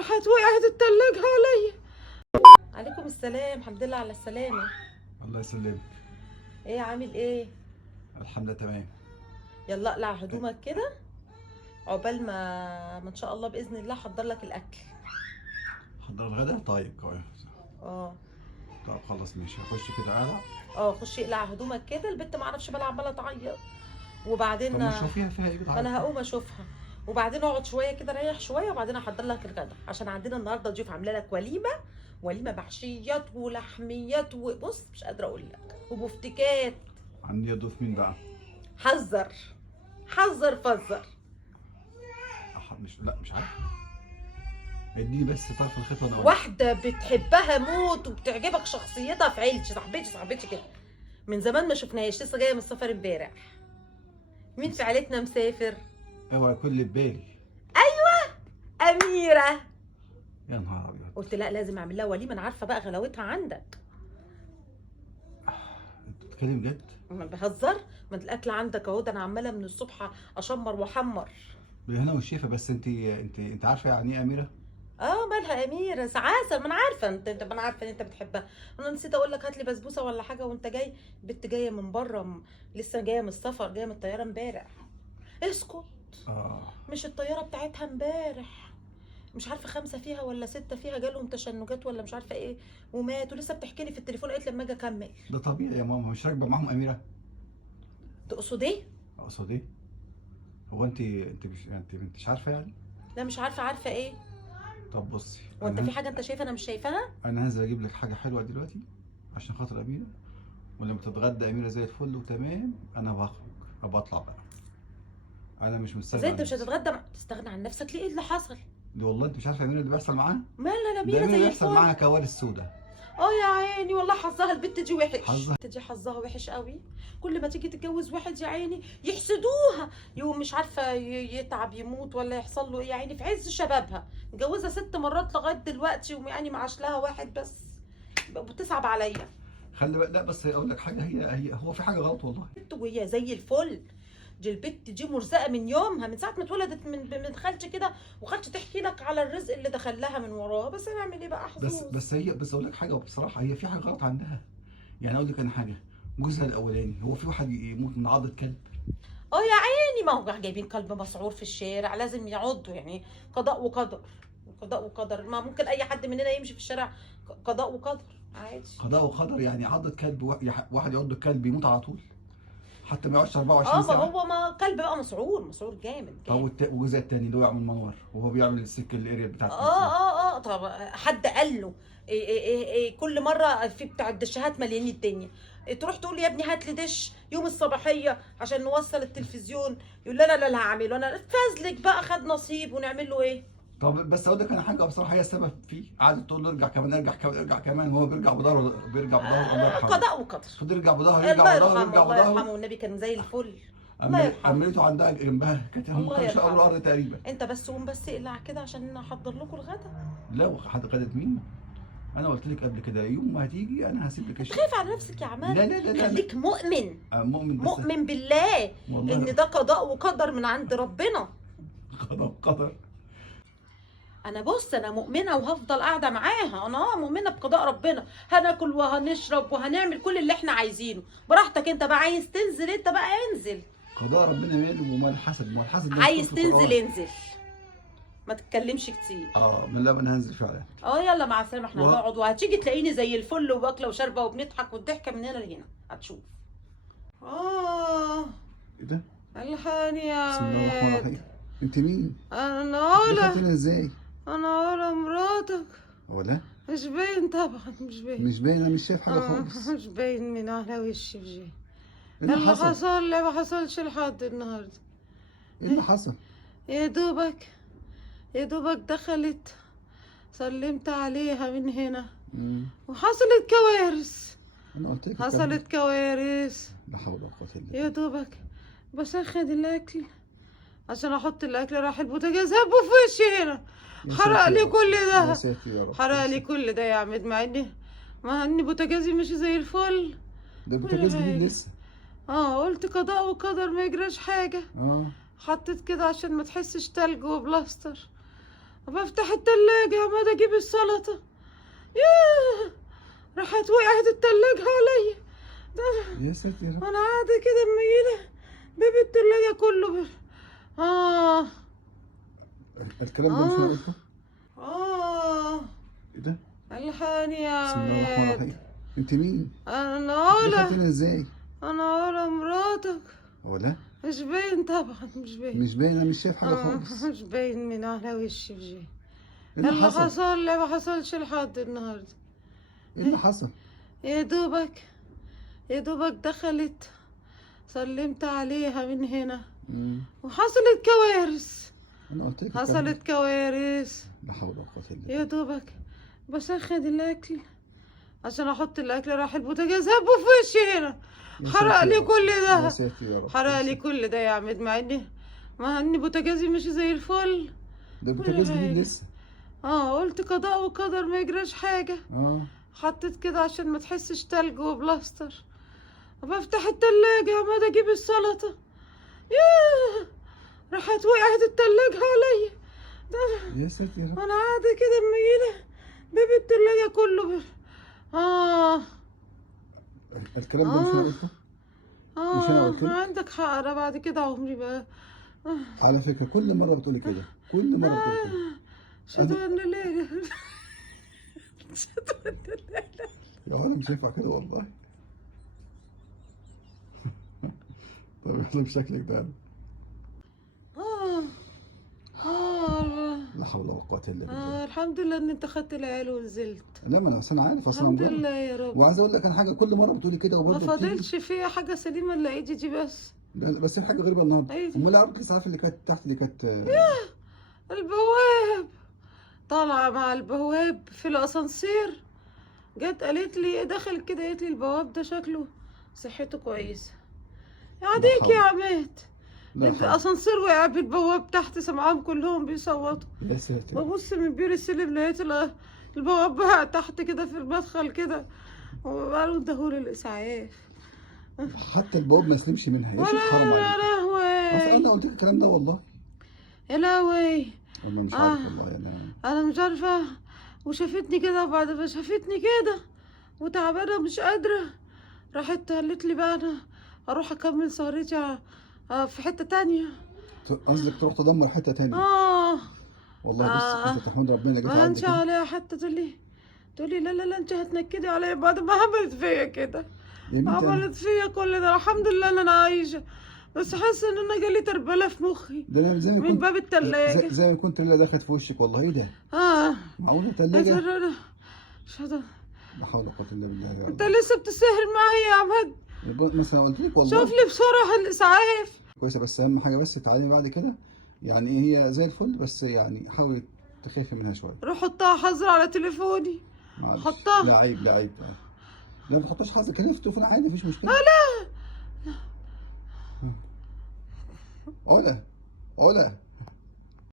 راحت وقعت التلاجة عليا. عليكم السلام، الحمد لله على السلامة. الله يسلمك. ايه عامل ايه؟ الحمد لله تمام. يلا اقلع هدومك كده عقبال ما ان شاء الله باذن الله احضر لك الاكل. حضر الغدا؟ طيب كويس. اه طب خلاص ماشي، هخش كده اقلع. خش اقلع هدومك كده. البت ما اعرفش بقى عماله تعيط. طب وبعدين ما شوفيها فيها ايه ما انا بتعيط؟ هقوم اشوفها. وبعدين اقعد شويه كده ريح شويه وبعدين احضر لك الغدا عشان عندنا النهارده ضيوف عامله لك وليمه محشيات ولحميات وبص مش قادره اقول لك وبفتكات. عندي ضيوف مين بقى؟ حذر حذر فذر. مش عارف. اديني بس طرف الخيط وانا اقول. واحده بتحبها موت وبتعجبك شخصيتها في عيلتي، صاحبتي كده من زمان ما شفناهاش، لسه جايه من السفر امبارح. مين في عيلتنا مسافر؟ اوعى يكون اللي في بالي. اميره. يا نهار ابيض. قلت لا لازم اعمل لها وليمه، انا عارفه بقى غلاوتها عندك. انت بتتكلم جد؟ ما بهزر، ما الاكل عندك اهو، ده انا عماله من الصبح اشمر واحمر. بالهنا والشفا. بس انت عارفه يعني ايه اميره؟ مالها اميره سعاسه، ما انا عارفه انت ما انا عارفه ان انت بتحبها. انا نسيت اقول لك هات لي بسبوسه ولا حاجه وانت جاي. البت جايه من بره لسه جايه من السفر، جايه من الطياره امبارح. اسكت. مش الطياره بتاعتها امبارح، مش عارفه 5 فيها ولا 6 فيها جالهم تشنجات ولا مش عارفه ايه وماتوا. لسه بتحكي لي في التليفون، قالت لما اجي اكمل. ده طبيعي يا ماما، مش راكبه معاهم اميره؟ تقصد ايه؟ اقصد ايه؟ هو انت مش عارفه يعني؟ لا مش عارفه، عارفه ايه؟ طب بصي، وانت في حاجه انت شايفها انا مش شايفاها؟ انا هنزل اجيب لك حاجه حلوه دلوقتي عشان خاطر اميره، ولما تتغدى اميره زي الفل وتمام انا بخرج ابقى اطلع بقى. انا مش مستغني ازاي عن انت مش نفسي. هتتغدى تستغنى عن نفسك ليه؟ ايه اللي حصل؟ دي والله انت مش عارفه اميره اللي بيحصل معاها؟ مالها ده نبيله اميره زي بيحصل الفل. معاها كوارث سودا. يا عيني والله حظها البت دي وحش. حظها؟ البت دي حظها وحش قوي. كل ما تيجي تتجوز واحد يا عيني يحسدوها، يقوم مش عارفه يتعب يموت ولا يحصل له ايه يا عيني في عز شبابها. متجوزه 6 مرات لغايه دلوقتي ويعني معاش لها واحد بس. بتصعب عليا. خلي بالك. لا بس اقول لك حاجه، هي هو في حاجه غلط والله. البت وهي زي الفل. دي البت دي مرزقه من يومها، من ساعه ما اتولدت من خالتي كده. وخالتي تحكي لك على الرزق اللي دخل لها من وراها، بس هنعمل ايه بقى حظوظ. بس اقول لك حاجه بصراحه، هي في حاجه غلط عندها. يعني اقول لك انا حاجه، جوزها الاولاني هو في واحد يموت من عضة كلب؟ يا عيني، ما هو جايبين كلب مسعور في الشارع لازم يعضوا يعني. قضاء وقدر. قضاء وقدر، ما ممكن اي حد مننا يمشي في الشارع. قضاء وقدر عادي. قضاء وقدر يعني عضة كلب، واحد يعض الكلب يموت على طول، حتى ما يقعدش 24 ما ساعه. هو ما كلب بقى مسعور جامد. طب والجزء الثاني اللي هو يعمل منور وهو بيعمل السكه الاريا بتاعت طب حد قال له إيه كل مره في بتاع الدشهات مليانين الدنيا. تروح تقول له يا ابني هات لي دش يوم الصباحيه عشان نوصل التلفزيون، يقول لا لا لا هعمله انا. فازلك بقى خد نصيب ونعمل له ايه؟ طب بس اقول لك انا حاجه بصراحه، هي السبب فيه. قعدت تقول له ارجع كمان ارجع كمان ارجع كمان، وهو بيرجع بظهره بيرجع بظهره. الله يرحمه. قضاء وقدر. المفروض يرجع بظهره يرجع الله بظهره يرحمه يرجع الله يرحمه، بظهره. والنبي كان زي الفل. الله يرحمه. عملته عندها جنبها، كانت هم الله كانوا شقوا يرحمه. الارض تقريبا. انت بس قوم بس اقلع كده عشان احضر لكم الغدا. لا حد غدت مين؟ انا قلت لك قبل كده يوم ما هتيجي انا هسيب لك انت خايف على نفسك يا عماد. لا لا لا لا خليك مؤمن. مؤمن بس. مؤمن بالله والله ان ده قضاء وقدر من عند ربنا. قدر. انا بص انا مؤمنه وهفضل قاعده معاها. انا مؤمنه بقضاء ربنا. هناكل وهنشرب وهنعمل كل اللي احنا عايزينه براحتك. انت بقى عايز تنزل انت بقى انزل. قضاء ربنا ماله ومال الحسد؟ ما الحسد ده عايز مكتوب في تنزل القرآن. انزل، ما تتكلمش كتير. من لا انا هنزل فعلا. يلا مع السلامه. احنا هنقعد وهتيجي تلاقيني زي الفل وباكله وشاربه وبنضحك والضحكه من هنا لهنا هتشوف. ايه ده؟ الحقني يا بسم الله الرحمن عماد. الرحيم. انت مين؟ انا علا. دخلتينا ازاي؟ انا علا مراتك. ولا مش باين طبعا، مش باين. مش باين، انا مش شايف حاجه خالص. مش باين من على وشي بجي. ايه اللي اللي حصل؟ حصل لي ما حصلش لحد النهارده. ايه اللي حصل؟ يا دوبك دخلت سلمت عليها من هنا وحصلت كوارث. انا قلت لك حصلت كوارث. لا حول ولا قوه الا بالله. يا دوبك بسخن الاكل عشان احط الاكل، راح البوتاجاز هبه في وشي هنا. حرق لي كل ده. يا ساتر يا رب. حرق لي كل ده يا عماد، مع اني بوتاجازي مش زي الفل. ده البوتاجاز جديد لسه. قلت قضاء وقدر ما يجراش حاجه. اه حطيت كده عشان ما تحسش تلج وبلاستر. بفتح التلاجة يا عماد اجيب السلطة، ياه راحت وقعت التلاجة عليا. يا ساتر يا رب. وانا قاعدة كده مميلة باب التلاجة كله اه الكلام ده مش انا قلته؟ اه ايه ده؟ الحقني يا بسم الله الرحمن عماد. الرحيم. انت مين؟ انا دخلت علا، هنا ازاي؟ انا علا مراتك. ولا مش باين طبعا، مش باين. مش باين، انا مش شايف حاجه خالص. مش باين من على وشي، مش باين. ايه اللي اللي حصل؟ حصل لا ما حصلش لحد النهارده. ايه اللي حصل؟ يا دوبك يا دوبك دخلت سلمت عليها من هنا وحصلت كوارث. انا قلت لك حصلت كوارث. لا حول ولا قوه الا يا بالله. دوبك بسخن الاكل عشان احط الاكل، راح البوتاجاز هبه في وشي هنا، يا حرق ساتر لي يا رب. كل يا ده، ساتر يا رب. حرق يا لي ساتر. كل ده يا عماد، مع ان بوتاجازي ماشي زي الفل. ده البوتاجاز جديد حاجة. لسه. قلت قضاء وقدر ما يجراش حاجه. حطيت كده عشان ما تحسش تلج وبلاستر. بفتح التلاجة يا عماد اجيب السلطة، ياه راحت وقعت التلاجة عليا. يا ساتر يا رب. وانا قاعدة كده مميلة باب التلاجة كله الكلام ده مش انا قلته؟ مش انا قلت لك؟ عندك حق، انا بعد كده عمري بقى على فكره كل مره بتقولي كده، كل مره بتقولي كده. شهد ان لا اله الا الله. شهد ان لا اله الا يا ولد مش هينفع كده والله. طب يلا بشكلك ده. الله. لا حول ولا قوه الا بالله. الحمد لله ان انت خدت العيال ونزلت. لا ما انا بس انا عارف اصلا. الحمد لله يا رب. وعايز اقول لك انا حاجه، كل مره بتقولي كده ما وبرضه بتيجي. فاضلش فيها حاجة سليمة الا ايدي دي بس. بس في حاجه غريبه النهارده. أيوة. امال عربيه الاسعاف اللي كانت تحت اللي كانت البواب طالعة مع البواب في الاسانسير، جت قالت لي دخل كده قالت لي البواب ده شكله صحته كويسة. يعديك يا عماد. لا حول. الاسانسير وقع بالبواب تحت، سمعهم كلهم بيصوتوا. يا ساتر. ببص من بير السلم لقيت البواب بقى تحت كده في المدخل كده، وقالوا ادهولي الاسعاف. حتى البواب ما يسلمش منها. يا شيخ حرام يا عليك. بس لهوي انا قلت لك الكلام ده والله. يا لهوي. والله مش عارف والله انا مش عارفه. وشافتني كده، وبعد ما شافتني كده وتعبانه مش قادره، راحت قالت لي بقى انا اروح اكمل سهرتي في حته تانية. قصدك تروح تدمر حته تانية؟ والله بص انت تحمد ربنا اللي جت ما عندك. هنش عليها حتى تقولي لا لا لا انت هتنكدي عليا بعد ما عملت فيا كده. عملت فيا كل ده، الحمد لله ان انا عايشه، بس حاسه ان انا جالي تربله في مخي ده انا زي ما من باب التلاجة. زي ما كنت تريلا دخلت في وشك والله. ايه ده؟ معقوله تلاجة؟ لا حول ولا قوه الا بالله يا رب. انت لسه بتسهر معايا يا عماد؟ مثلا قلت لك والله. شوف لي بسرعه الاسعاف. كويسه، بس اهم حاجه بس تعالي بعد كده. يعني ايه، هي زي الفل بس يعني حاولي تخافي منها شويه. روح حطها حظر على تليفوني. معلش. حطها. لا عيب، لا عيب. لا ما تحطش حظك، كلمني في التليفون عادي مفيش مشكله. لا علا علا